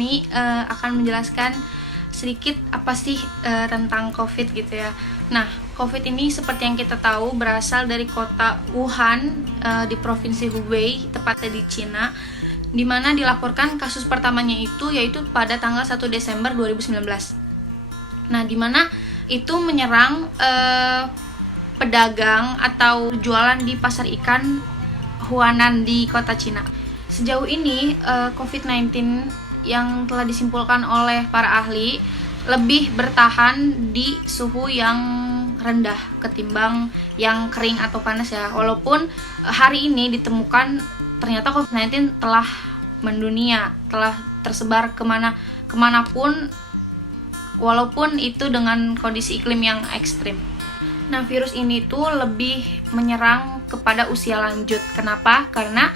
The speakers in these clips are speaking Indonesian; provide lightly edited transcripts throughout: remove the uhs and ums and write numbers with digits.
kami akan menjelaskan sedikit apa sih tentang COVID gitu ya. Nah, COVID ini seperti yang kita tahu berasal dari kota Wuhan di provinsi Hubei, tepatnya di Cina, di mana dilaporkan kasus pertamanya itu yaitu pada tanggal 1 Desember 2019. Nah, di mana itu menyerang pedagang atau jualan di pasar ikan Huanan di kota Cina. Sejauh ini COVID-19 yang telah disimpulkan oleh para ahli lebih bertahan di suhu yang rendah ketimbang yang kering atau panas ya. Walaupun hari ini ditemukan ternyata COVID-19 telah mendunia, telah tersebar kemanapun, walaupun itu dengan kondisi iklim yang ekstrim. Nah, virus ini tuh lebih menyerang kepada usia lanjut. Kenapa? Karena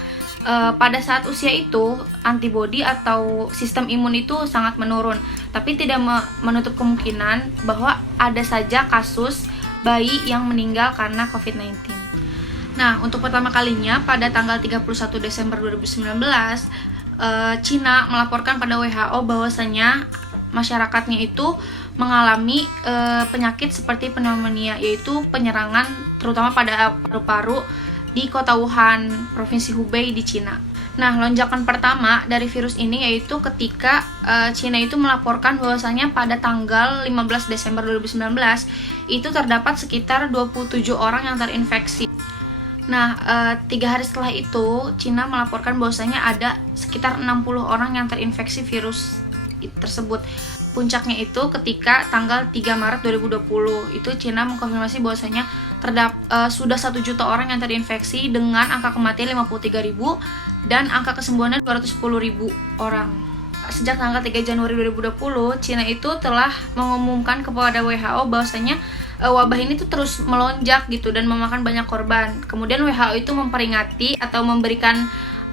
pada saat usia itu antibodi atau sistem imun itu sangat menurun. Tapi tidak menutup kemungkinan bahwa ada saja kasus bayi yang meninggal karena COVID-19. Nah, untuk pertama kalinya pada tanggal 31 Desember 2019, Cina melaporkan pada WHO bahwasanya masyarakatnya itu mengalami penyakit seperti pneumonia, yaitu penyerangan terutama pada paru-paru di kota Wuhan, provinsi Hubei di Cina. Nah, lonjakan pertama dari virus ini yaitu ketika Cina itu melaporkan bahwasanya pada tanggal 15 Desember 2019 itu terdapat sekitar 27 orang yang terinfeksi. Nah, 3 hari setelah itu Cina melaporkan bahwasanya ada sekitar 60 orang yang terinfeksi virus tersebut. Puncaknya itu ketika tanggal 3 Maret 2020 itu Cina mengkonfirmasi bahwasanya sudah 1 juta orang yang terinfeksi dengan angka kematian 53.000 dan angka kesembuhan 210.000 orang. Sejak tanggal 3 Januari 2020, Cina itu telah mengumumkan kepada WHO bahwasanya wabah ini tuh terus melonjak gitu dan memakan banyak korban. Kemudian WHO itu memperingati atau memberikan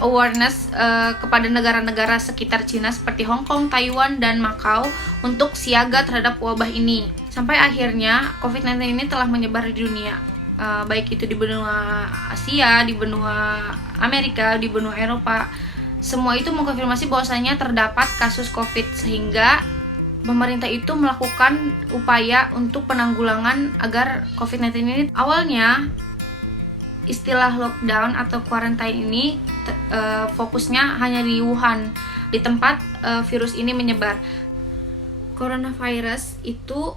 awareness kepada negara-negara sekitar Cina seperti Hong Kong, Taiwan, dan Macau untuk siaga terhadap wabah ini. Sampai akhirnya COVID-19 ini telah menyebar di dunia, baik itu di benua Asia, di benua Amerika, di benua Eropa. Semua itu mengkonfirmasi bahwasanya terdapat kasus COVID, sehingga pemerintah itu melakukan upaya untuk penanggulangan agar COVID-19 ini awalnya istilah lockdown atau quarantine ini fokusnya hanya di Wuhan, di tempat virus ini menyebar. Coronavirus itu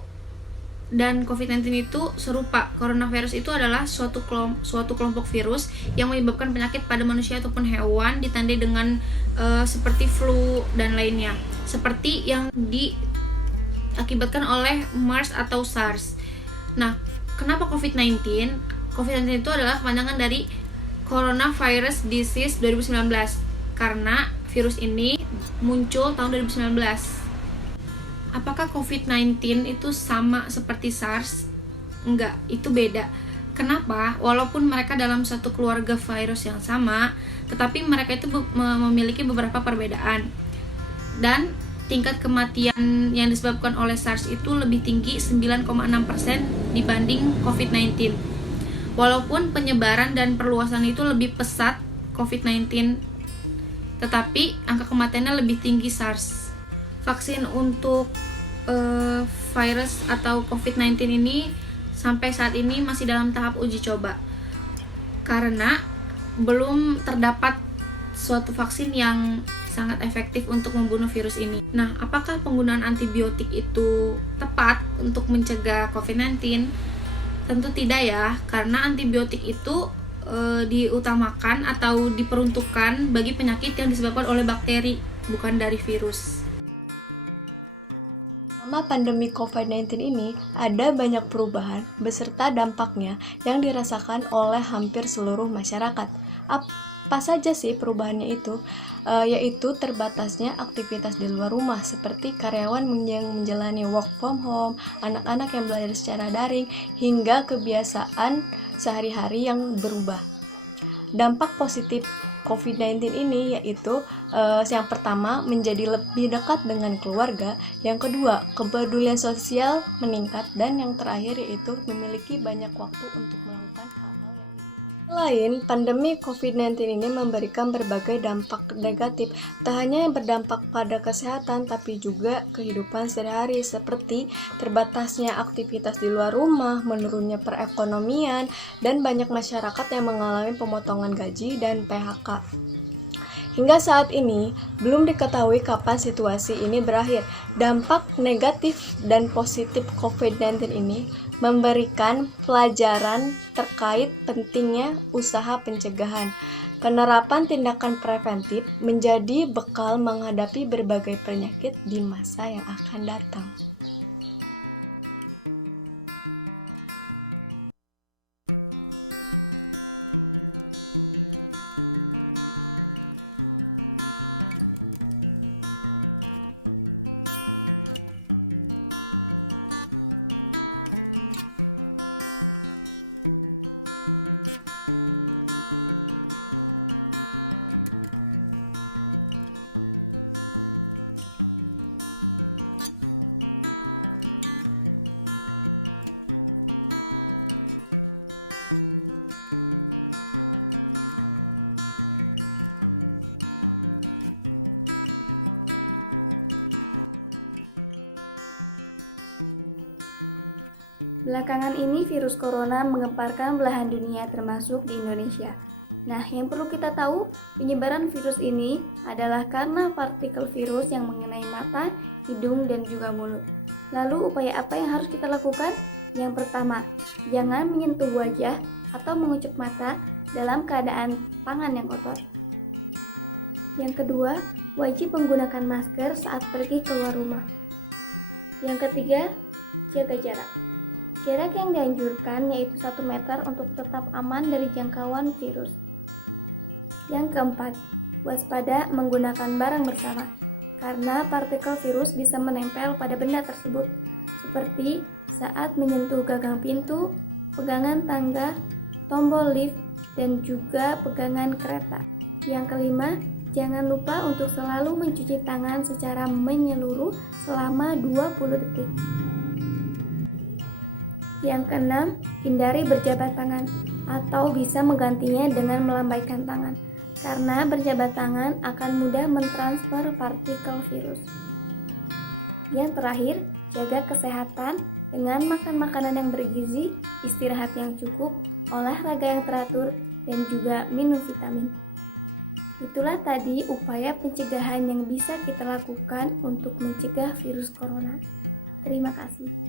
dan COVID-19 itu serupa. Coronavirus itu adalah suatu kelompok virus yang menyebabkan penyakit pada manusia ataupun hewan, ditandai dengan seperti flu dan lainnya, seperti yang diakibatkan oleh MERS atau SARS. Nah, kenapa COVID-19? COVID-19 itu adalah panjangan dari Coronavirus Disease 2019 karena virus ini muncul tahun 2019. Apakah COVID-19 itu sama seperti SARS? Enggak, itu beda. Kenapa? Walaupun mereka dalam satu keluarga virus yang sama, tetapi mereka itu memiliki beberapa perbedaan. Dan tingkat kematian yang disebabkan oleh SARS itu lebih tinggi 9,6% dibanding COVID-19. Walaupun penyebaran dan perluasan itu lebih pesat COVID-19, tetapi angka kematiannya lebih tinggi SARS. Vaksin untuk virus atau COVID-19 ini sampai saat ini masih dalam tahap uji coba karena belum terdapat suatu vaksin yang sangat efektif untuk membunuh virus ini. Nah, apakah penggunaan antibiotik itu tepat untuk mencegah COVID-19? Tentu tidak ya, karena antibiotik itu diutamakan atau diperuntukkan bagi penyakit yang disebabkan oleh bakteri, bukan dari virus. Selama pandemi COVID-19 ini, ada banyak perubahan beserta dampaknya yang dirasakan oleh hampir seluruh masyarakat. Apa saja sih perubahannya itu? Yaitu terbatasnya aktivitas di luar rumah seperti karyawan yang menjalani work from home, anak-anak yang belajar secara daring, hingga kebiasaan sehari-hari yang berubah. Dampak positif COVID-19 ini yaitu yang pertama menjadi lebih dekat dengan keluarga, yang kedua kepedulian sosial meningkat, dan yang terakhir yaitu memiliki banyak waktu untuk melakukan hal-hal. lain, pandemi COVID-19 ini memberikan berbagai dampak negatif, tak hanya yang berdampak pada kesehatan, tapi juga kehidupan sehari-hari, seperti terbatasnya aktivitas di luar rumah, menurunnya perekonomian, dan banyak masyarakat yang mengalami pemotongan gaji dan PHK. Hingga saat ini, belum diketahui kapan situasi ini berakhir. Dampak negatif dan positif COVID-19 ini memberikan pelajaran terkait pentingnya usaha pencegahan. Penerapan tindakan preventif menjadi bekal menghadapi berbagai penyakit di masa yang akan datang. Belakangan ini virus corona mengemparkan belahan dunia termasuk di Indonesia. Nah, yang perlu kita tahu, penyebaran virus ini adalah karena partikel virus yang mengenai mata, hidung, dan juga mulut. Lalu, upaya apa yang harus kita lakukan? Yang pertama, jangan menyentuh wajah atau mengucup mata dalam keadaan tangan yang kotor. Yang kedua, wajib menggunakan masker saat pergi keluar rumah. Yang ketiga, jaga jarak. Jarak yang dianjurkan yaitu 1 meter untuk tetap aman dari jangkauan virus. Yang keempat, waspada menggunakan barang bersama, karena partikel virus bisa menempel pada benda tersebut, seperti saat menyentuh gagang pintu, pegangan tangga, tombol lift, dan juga pegangan kereta. Yang kelima, jangan lupa untuk selalu mencuci tangan secara menyeluruh selama 20 detik. Yang keenam, hindari berjabat tangan atau bisa menggantinya dengan melambaikan tangan, karena berjabat tangan akan mudah mentransfer partikel virus. Yang terakhir, jaga kesehatan dengan makan makanan yang bergizi, istirahat yang cukup, olahraga yang teratur, dan juga minum vitamin. Itulah tadi upaya pencegahan yang bisa kita lakukan untuk mencegah virus corona. Terima kasih.